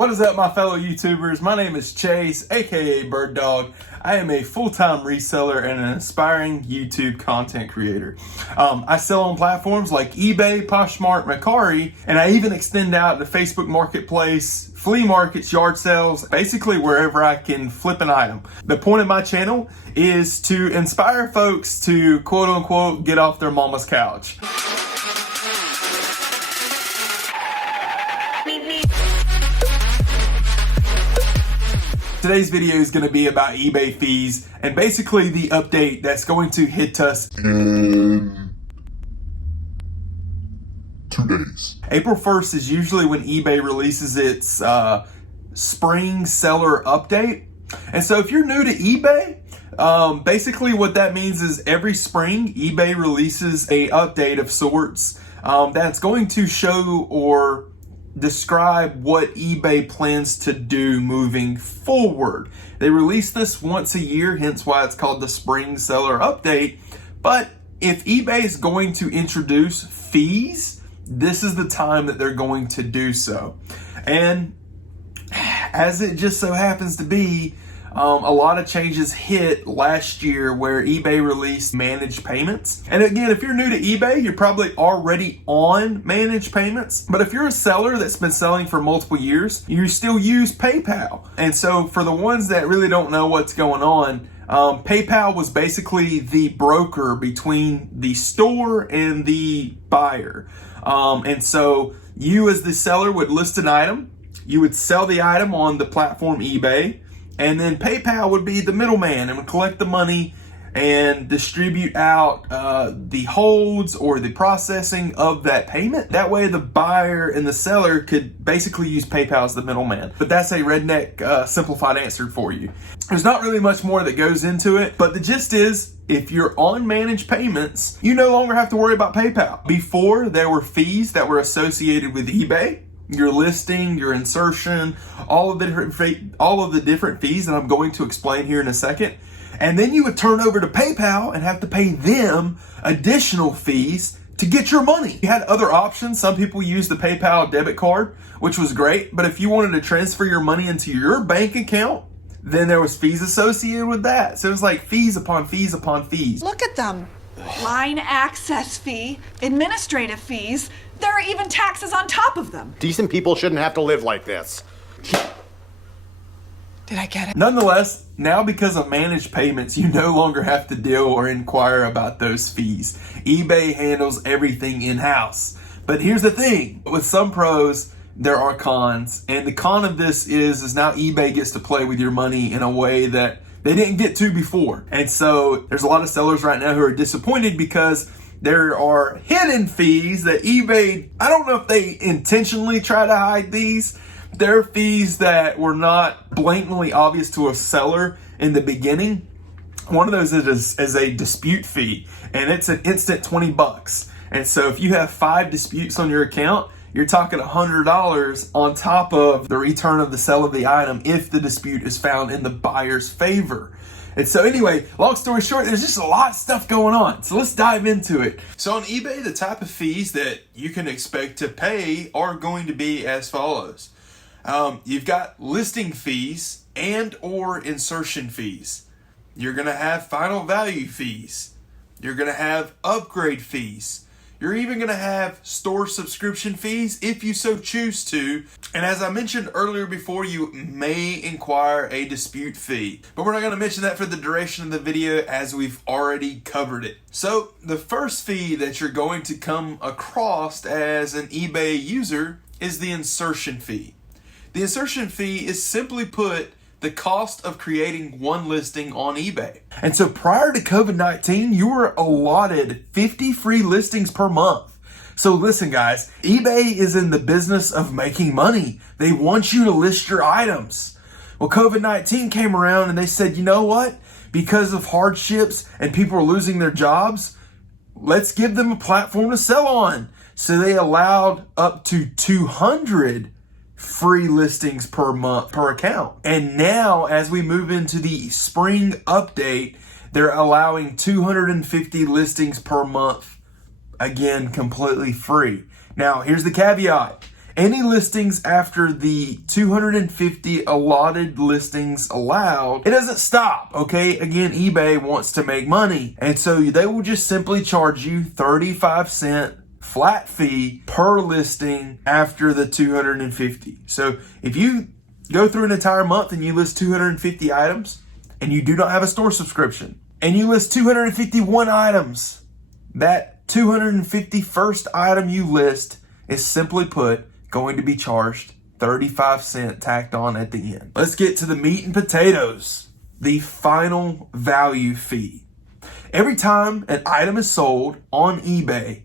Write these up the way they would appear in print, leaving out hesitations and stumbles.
What is up, my fellow YouTubers? My name is Chase, aka Bird Dog. I am a full-time reseller and an aspiring YouTube content creator. I sell on platforms like eBay, Poshmark, Mercari, and I even extend out to Facebook Marketplace, flea markets, yard sales, basically wherever I can flip an item. The point of my channel is to inspire folks to quote-unquote get off their mama's couch. Today's video is going to be about eBay fees and basically the update that's going to hit us in 2 days. April 1st is usually when eBay releases its spring seller update. And so if you're new to eBay, basically what that means is every spring eBay releases a update of sorts that's going to show or describe what eBay plans to do moving forward. They release this once a year, hence why it's called the Spring Seller Update. But if eBay is going to introduce fees, this is the time that they're going to do so. And as it just so happens to be, a lot of changes hit last year where eBay released managed payments. And again, if you're new to eBay, you're probably already on managed payments. But if you're a seller that's been selling for multiple years, you still use PayPal. And so for the ones that really don't know what's going on, PayPal was basically the broker between the store and the buyer. And so you as the seller would list an item, you would sell the item on the platform eBay, and then PayPal would be the middleman and would collect the money and distribute out the holds or the processing of that payment. That way the buyer and the seller could basically use PayPal as the middleman. But that's a redneck simplified answer for you. There's not really much more that goes into it, but the gist is if you're on managed payments, you no longer have to worry about PayPal. Before, there were fees that were associated with eBay. Your listing, your insertion, all of the different fees that I'm going to explain here in a second. And then you would turn over to PayPal and have to pay them additional fees to get your money. You had other options. Some people use the PayPal debit card, which was great. But if you wanted to transfer your money into your bank account, then there was fees associated with that. So it was like fees upon fees upon fees. Look at them. Line access fee, administrative fees, there are even taxes on top of them. Decent people shouldn't have to live like this. Did I get it? Nonetheless, now because of managed payments, you no longer have to deal or inquire about those fees. eBay handles everything in-house. But here's the thing, with some pros, there are cons. And the con of this is now eBay gets to play with your money in a way that they didn't get to before. And so there's a lot of sellers right now who are disappointed because there are hidden fees that eBay, I don't know if they intentionally try to hide these. There are fees that were not blatantly obvious to a seller in the beginning. One of those is a dispute fee, and it's an instant $20. And so if you have 5 disputes on your account, you're talking $100 on top of the return of the sale of the item if the dispute is found in the buyer's favor. And so anyway, long story short, there's just a lot of stuff going on. So let's dive into it. So on eBay, the type of fees that you can expect to pay are going to be as follows. You've got listing fees and or insertion fees. You're going to have final value fees. You're going to have upgrade fees. You're even going to have store subscription fees if you so choose to. And as I mentioned earlier before, you may inquire a dispute fee. But we're not going to mention that for the duration of the video as we've already covered it. So the first fee that you're going to come across as an eBay user is the insertion fee. The insertion fee is simply put the cost of creating one listing on eBay. And so prior to COVID-19, you were allotted 50 free listings per month. So listen guys, eBay is in the business of making money. They want you to list your items. Well, COVID-19 came around and they said, you know what? Because of hardships and people are losing their jobs, let's give them a platform to sell on. So they allowed up to 200 free listings per month per account. And now as we move into the spring update, they're allowing 250 listings per month, again completely free. Now here's the caveat. Any listings after the 250 allotted listings allowed, it doesn't stop, okay? Again, eBay wants to make money. And so they will just simply charge you 35-cent flat fee per listing after the 250. So if you go through an entire month and you list 250 items and you do not have a store subscription and you list 251 items, that 251st item you list is simply put going to be charged 35-cent tacked on at the end. Let's get to the meat and potatoes, the final value fee. Every time an item is sold on eBay,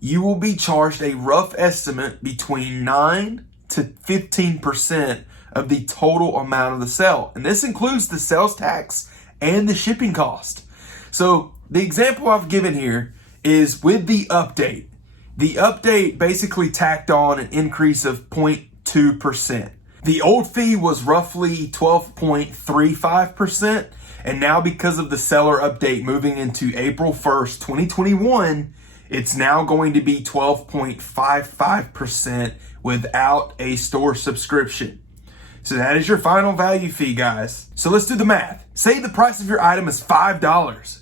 you will be charged a rough estimate between 9 to 15% of the total amount of the sale. And this includes the sales tax and the shipping cost. So the example I've given here is with the update. The update basically tacked on an increase of 0.2%. The old fee was roughly 12.35%. And now because of the seller update moving into April 1st, 2021, it's now going to be 12.55% without a store subscription. So that is your final value fee, guys. So let's do the math. Say the price of your item is $5.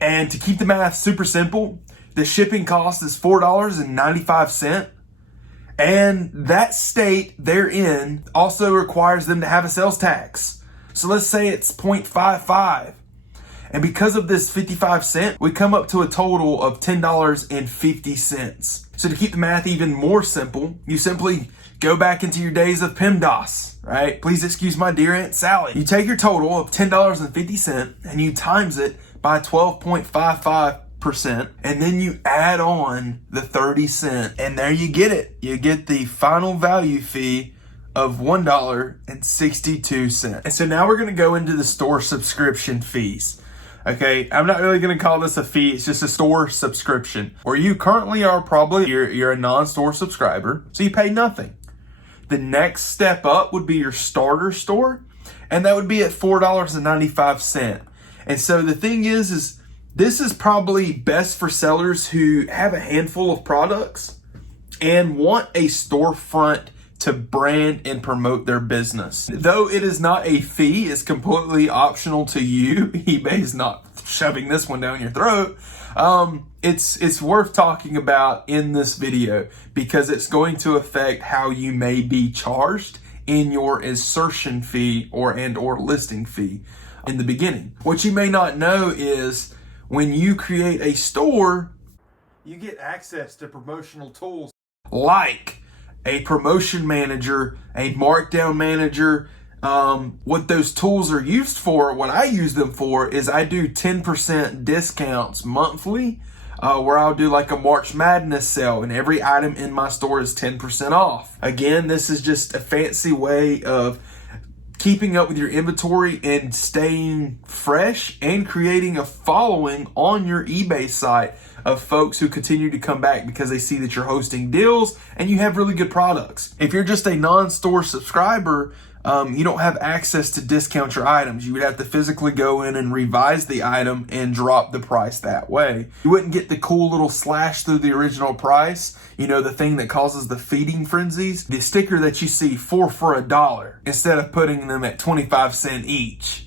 And to keep the math super simple, the shipping cost is $4.95. And that state they're in also requires them to have a sales tax. So let's say it's 0.55. And because of this 55 cent, we come up to a total of $10.50. So to keep the math even more simple, you simply go back into your days of PEMDAS, right? Please excuse my dear Aunt Sally. You take your total of $10.50 and you times it by 12.55%, and then you add on the 30 cent, and there you get it. You get the final value fee of $1.62. And so now we're going to go into the store subscription fees. Okay, I'm not really going to call this a fee. It's just a store subscription. Where you currently are probably, you're a non-store subscriber, so you pay nothing. The next step up would be your starter store, and that would be at $4.95. And so the thing is this is probably best for sellers who have a handful of products and want a storefront to brand and promote their business. Though it is not a fee, it's completely optional to you. eBay is not shoving this one down your throat. It's worth talking about in this video because it's going to affect how you may be charged in your insertion fee or listing fee in the beginning. What you may not know is when you create a store, you get access to promotional tools like a promotion manager, a markdown manager. What those tools are used for, what I use them for, is I do 10% discounts monthly, where I'll do like a March Madness sale and every item in my store is 10% off. Again, this is just a fancy way of keeping up with your inventory and staying fresh and creating a following on your eBay site of folks who continue to come back because they see that you're hosting deals and you have really good products. If you're just a non-store subscriber, you don't have access to discount your items. You would have to physically go in and revise the item and drop the price that way. You wouldn't get the cool little slash through the original price, you know, the thing that causes the feeding frenzies, the sticker that you see 4 for $1 instead of putting them at 25 cents each.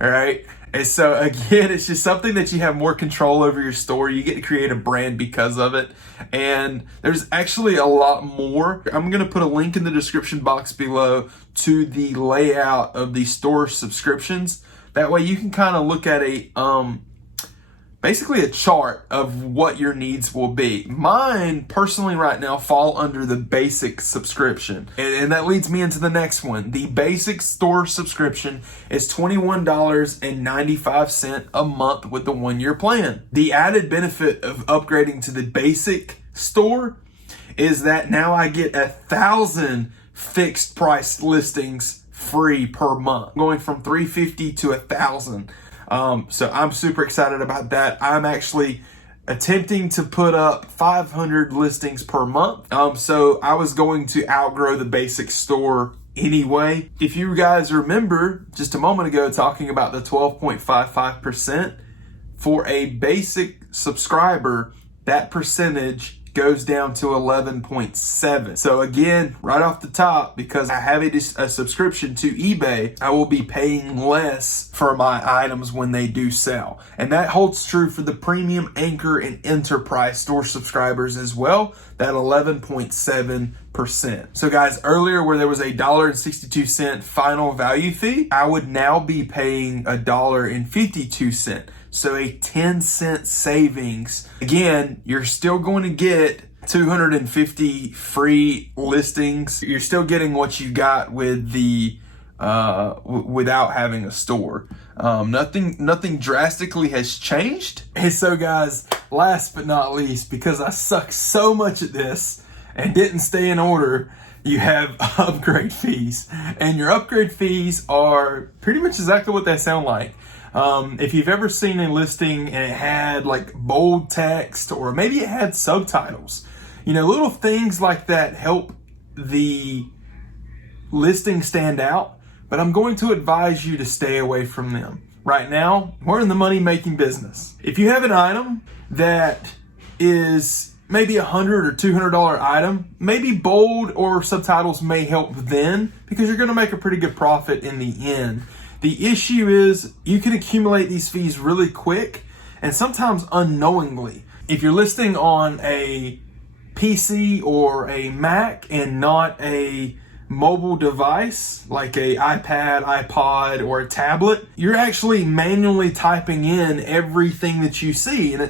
All right. And so again, it's just something that you have more control over your store. You get to create a brand because of it. And there's actually a lot more. I'm going to put a link in the description box below to the layout of the store subscriptions. That way you can kind of look at basically a chart of what your needs will be. Mine personally right now fall under the basic subscription. And that leads me into the next one. The basic store subscription is $21.95 a month with the 1-year plan. The added benefit of upgrading to the basic store is that now I get 1,000 fixed price listings free per month, going from $350 to $1,000. So I'm super excited about that. I'm actually attempting to put up 500 listings per month. So I was going to outgrow the basic store anyway. If you guys remember just a moment ago talking about the 12.55%, for a basic subscriber, that percentage goes down to 11.7. So again, right off the top, because I have a subscription to eBay, I will be paying less for my items when they do sell. And that holds true for the premium, anchor, and enterprise store subscribers as well, that 11.7%. So guys, earlier where there was a $1.62 final value fee, I would now be paying $1.52. So a 10-cent savings. Again, you're still going to get 250 free listings. You're still getting what you got with the without having a store. Nothing drastically has changed. And so guys, last but not least, because I suck so much at this and didn't stay in order, you have upgrade fees. And your upgrade fees are pretty much exactly what they sound like. If you've ever seen a listing and it had like bold text, or maybe it had subtitles, little things like that help the listing stand out, but I'm going to advise you to stay away from them. Right now, we're in the money-making business. If you have an item that is maybe $100 or $200 item, maybe bold or subtitles may help then, because you're going to make a pretty good profit in the end. The issue is you can accumulate these fees really quick and sometimes unknowingly. If you're listing on a PC or a Mac and not a mobile device like a iPad, iPod, or a tablet, you're actually manually typing in everything that you see, and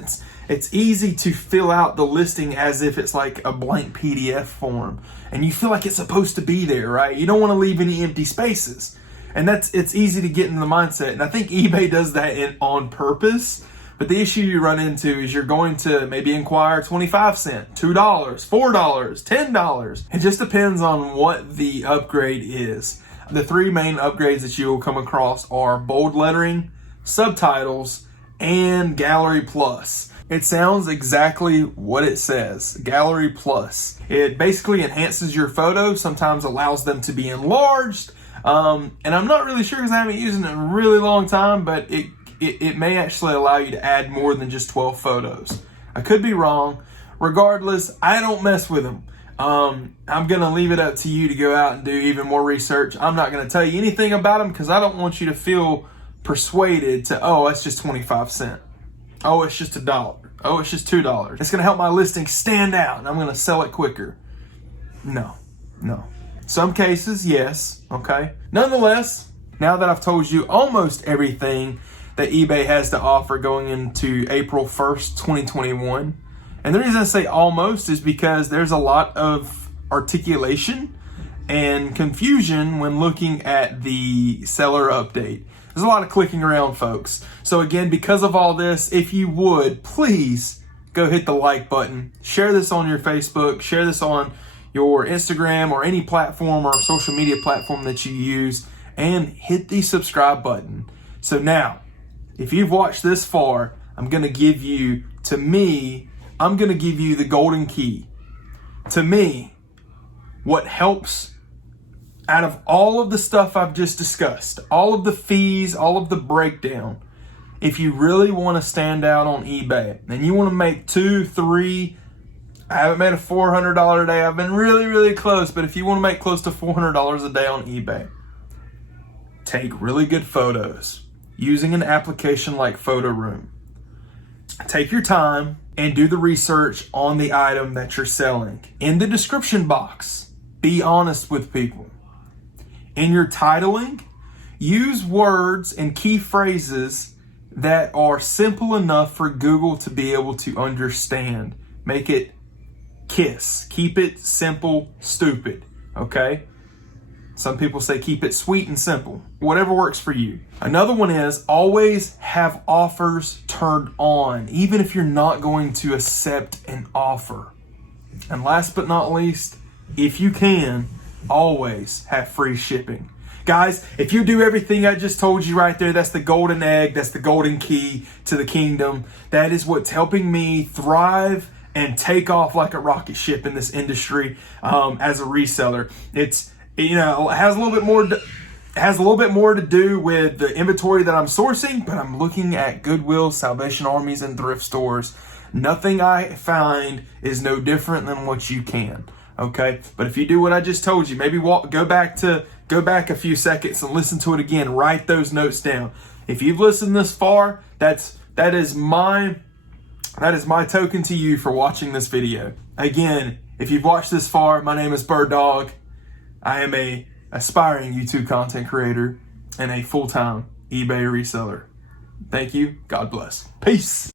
it's easy to fill out the listing as if it's like a blank PDF form, and you feel like it's supposed to be there, right? You don't want to leave any empty spaces. And it's easy to get in the mindset. And I think eBay does that on purpose. But the issue you run into is you're going to maybe inquire 25 cents, $2, $4, $10. It just depends on what the upgrade is. The three main upgrades that you will come across are bold lettering, subtitles, and Gallery Plus. It sounds exactly what it says, Gallery Plus. It basically enhances your photos, sometimes allows them to be enlarged. And I'm not really sure because I haven't used it in a really long time, but it may actually allow you to add more than just 12 photos. I could be wrong. Regardless, I don't mess with them. I'm going to leave it up to you to go out and do even more research. I'm not going to tell you anything about them because I don't want you to feel persuaded to, oh, it's just 25 cents. Oh, it's just $1. Oh, it's just $2. It's going to help my listing stand out and I'm going to sell it quicker. No. Some cases, yes, okay. Nonetheless, now that I've told you almost everything that eBay has to offer going into April 1st, 2021, and the reason I say almost is because there's a lot of articulation and confusion when looking at the seller update. There's a lot of clicking around, folks. So again, because of all this, if you would, please go hit the like button, share this on your Facebook, share this on your Instagram or any platform or social media platform that you use, and hit the subscribe button. So now, if you've watched this far, I'm going to give you the golden key. To me, what helps out of all of the stuff I've just discussed, all of the fees, all of the breakdown, if you really want to stand out on eBay and you want to make I haven't made a $400 a day. I've been really, really close. But if you want to make close to $400 a day on eBay, take really good photos using an application like Photo Room. Take your time and do the research on the item that you're selling. In the description box, be honest with people. In your titling, use words and key phrases that are simple enough for Google to be able to understand. Make it KISS. Keep it simple, stupid. Okay? Some people say keep it sweet and simple. Whatever works for you. Another one is always have offers turned on, even if you're not going to accept an offer. And last but not least, if you can, always have free shipping. Guys, if you do everything I just told you right there, that's the golden egg, that's the golden key to the kingdom. That is what's helping me thrive and take off like a rocket ship in this industry as a reseller. It has a little bit more to do with the inventory that I'm sourcing, but I'm looking at Goodwill, Salvation Armies, and thrift stores Nothing I find is no different than what you can. Okay, but if you do what I just told you, maybe go back a few seconds and listen to it again. Write those notes down. If you've listened this far, that is my token to you for watching this video. Again, if you've watched this far, my name is Bird Dog. I am a aspiring YouTube content creator and a full-time eBay reseller. Thank you. God bless. Peace.